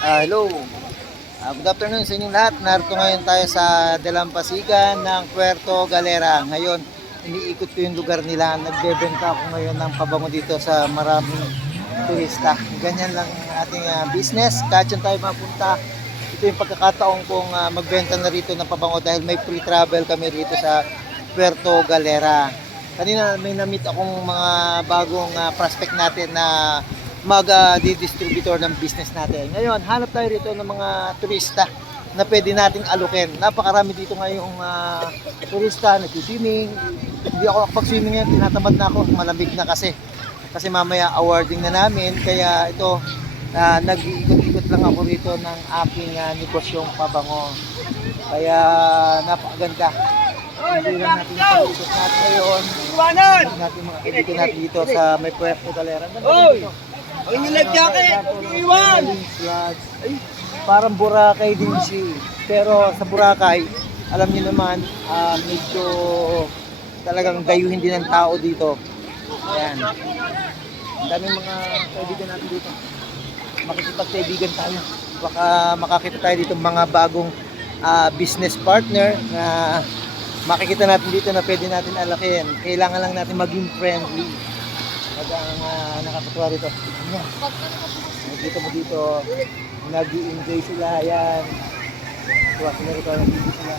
Hello. Good afternoon sa inyong lahat. Narito ngayon tayo sa Dalampasigan ng Puerto Galera. Ngayon, iniikot ko yung lugar nila. Nagbebenta ako ngayon ng pabango dito sa maraming turista. Ganyan lang ang ating business. Kahit saan tayo mapunta, ito yung pagkakataon kong magbenta na rito ng pabango dahil may free travel kami rito sa Puerto Galera. Kanina may na-meet akong mga bagong prospect natin na mag-distributor ng business natin. Ngayon, hanap tayo rito ng mga turista na pwede nating alukin. Napakarami dito ngayong turista, nag-swimming. Hindi ako nakapag-swimming ngayon, tinatamad na ako, malamig na kasi. Kasi mamaya awarding na namin, kaya ito, nag-iikot-ikot lang ako rito ng aking negosyong pabango. Kaya napakaganda. Hindi lang natin yung pag-ikot natin ngayon. Hindi natin mga kaibigan natin dito sa may Puerto Galera. Dito. Ang yung life jacket, iwan! Ay, parang Boracay din siya. Pero sa Boracay, alam niyo naman, medyo talagang dayuhin din ng tao dito. Ayan. Ang daming mga kaibigan natin dito. Makikipagkaibigan tayo. Baka makakita tayo dito mga bagong business partner na makikita natin dito na pwede natin alakin. Kailangan lang natin maging friendly. Ang nakakatuwa rito. Yan. Nakikita mo dito, nag-i-enjoy sila. Yan. Tuwa sila rito, nag-i-enjoy sila.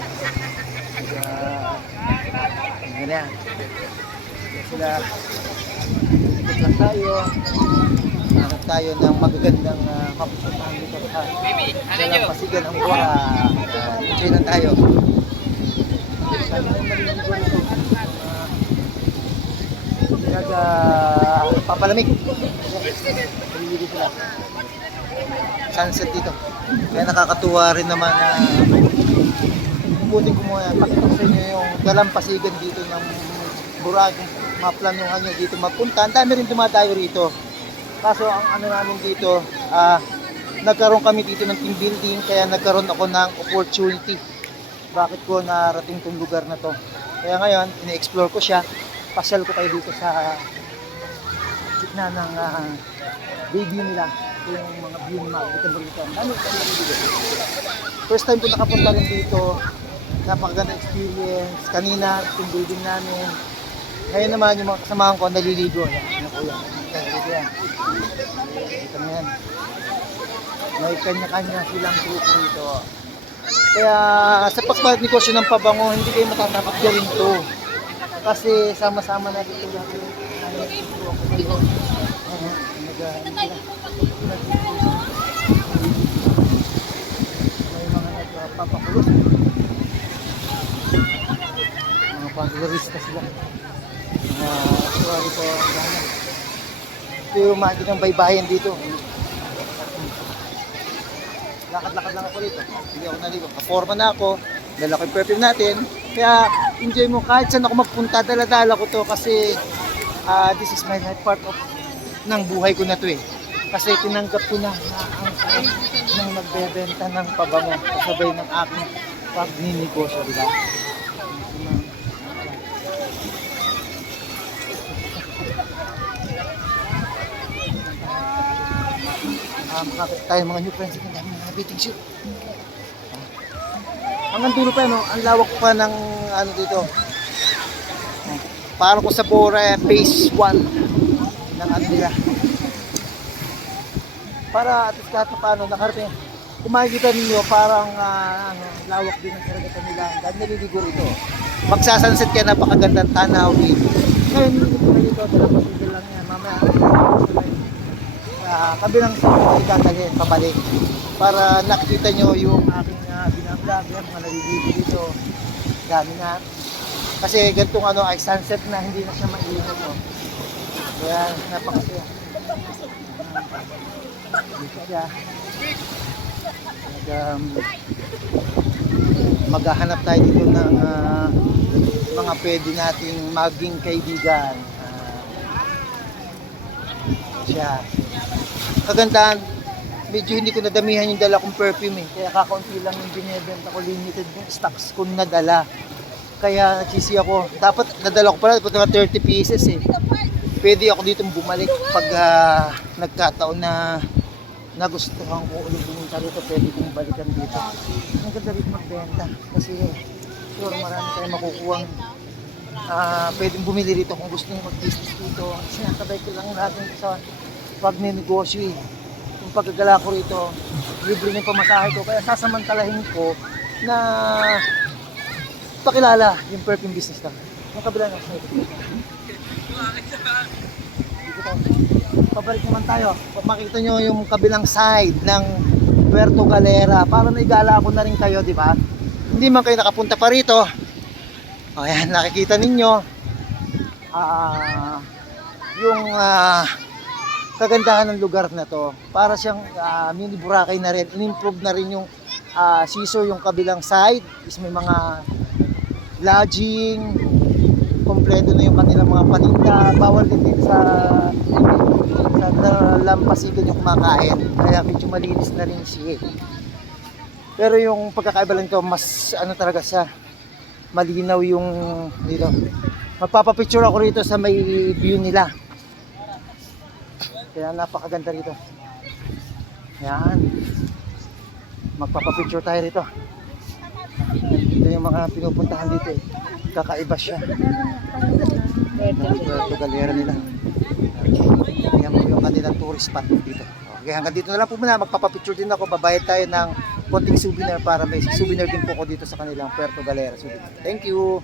Ganyan. Yan sila. Ikot lang tayo. Hanap tayo ng magagandang mapupuntahan dito. Dalampasigan ang buwa. Enjoy lang tayo. Sana may maliligo rito. Papalamig. Maliligo sila. Sunset dito. Kaya nakakatuwa rin naman na puting ko muna. Pakita ko sa inyo yung dalampasigan dito ng Boracay. Maplanuhan nyo dito mapunta. Ang dami rin dumadayo rito. Kaso ang ano namin dito, nagkaroon kami dito ng team building. Kaya nagkaroon ako ng opportunity. Bakit ko narating tong lugar na to. Kaya ngayon, ine-explore ko siya. Pasyal ko kayo dito sa gitna ng bay view nila. Ito yung mga view na makikita mo rito. Ano dito? First time ko nakapunta rin dito. Napakaganda experience. Kanina, team building namin. Ngayon naman, yung mga kasamahan ko naliligo. Yan, kuya. Yan. Ito na yan. May kanya-kanya silang grupo rito. Kaya sa pagpapagnegosyo ng pabango, hindi kayo matatapat gawin to. Kasi sama-sama na dito lahat yung may mga nagpapakulos. Mga pangkulorista sila. Sorry po. Ito yung makikita ng baybayin dito. Lakad-lakad lang ako dito. Hindi ako naligo. Kaporma na ako. Dala ko yung perfume natin. Kaya enjoy mo kahit saan ako magpunta. Dala-dala ko to kasi this is my life, part of ng buhay ko na to eh. Kasi tinanggap ko na ang sarap ng nagbebenta ng pabango kasabay ng aking pagninegosyo, diba? Makakita tayo mga new friends. Ang dami mga beating shoot. Hanggang dulo pa, no? Ang lawak pa ng ano dito. Parang ko sa Bora phase 1 ng ano nila. Para at least kahit paano nakarating. Kung makikita ninyo, parang lawak din ang karagatan nila. Dahil naliligo rito. Magsasunset kaya napakagandang tanawin. Ngayon, dito dalampasigan lang yan. Mamaya, kabilang sa mga ikakagin, pabalik. Para nakikita nyo yung aking binablog, mga naliligo dito. Dami na. Kasi ganitong ano ay sunset na hindi na siya mainit. No? Kaya napakasaya. Dito siya. Maghahanap tayo dito ng mga pwede nating maging kaibigan. Siya. Kagandahan, medyo hindi ko nadamihan yung dala kong perfume eh. Kaya kakaunti lang yung binibenta ko, limited yung stocks ko nadala. Kaya nagsisi ako. Dapat nadala ko pala, dapat mga 30 pieces eh. Pwede ako dito bumalik pag nagkataon na nagustuhan ko ulit pumunta rito, pwede kong balikan dito. Ang ganda rito magbenta kasi sure marami tayong makukuhang pwedeng bumili rito kung gusto nyo mag-business dito. Sinasabay ko lang natin sa pag-negosyo eh. Yung paggagala ko rito, libre ng pamasahe ko, kaya sasamantalahin ko na pakilala yung perfume business ka. Yung kabila na pabalik naman tayo. Makita nyo yung kabilang side ng Puerto Galera para naigala ko na rin kayo, di ba? Hindi man kayo nakapunta pa rito. O yan, nakikita ninyo yung kagandahan ng lugar na to. Para siyang mini Boracay na rin. In-improve na rin yung siso, yung kabilang side is may mga lodging, kompleto na yung kanilang mga paninda. Bawal din dito sa lampasigan yung kumakain, kaya medyo malinis na rin siya. Pero yung pagkakaiba lang ito, mas ano talaga siya, malinaw yung dito. Magpapapicture ako rito sa may view nila, kaya napakaganda rito. Yan, magpapapicture tayo rito. Ito yung mga pinupuntahan dito eh. Kakaiba siya. Puerto Galera nila. Yan mo yung kanilang tourist spot dito. Okay, hanggang dito na lang po muna. Magpapapicture din ako. Babayad tayo ng konting souvenir para may souvenir din po ko dito sa kanilang Puerto Galera. Thank you!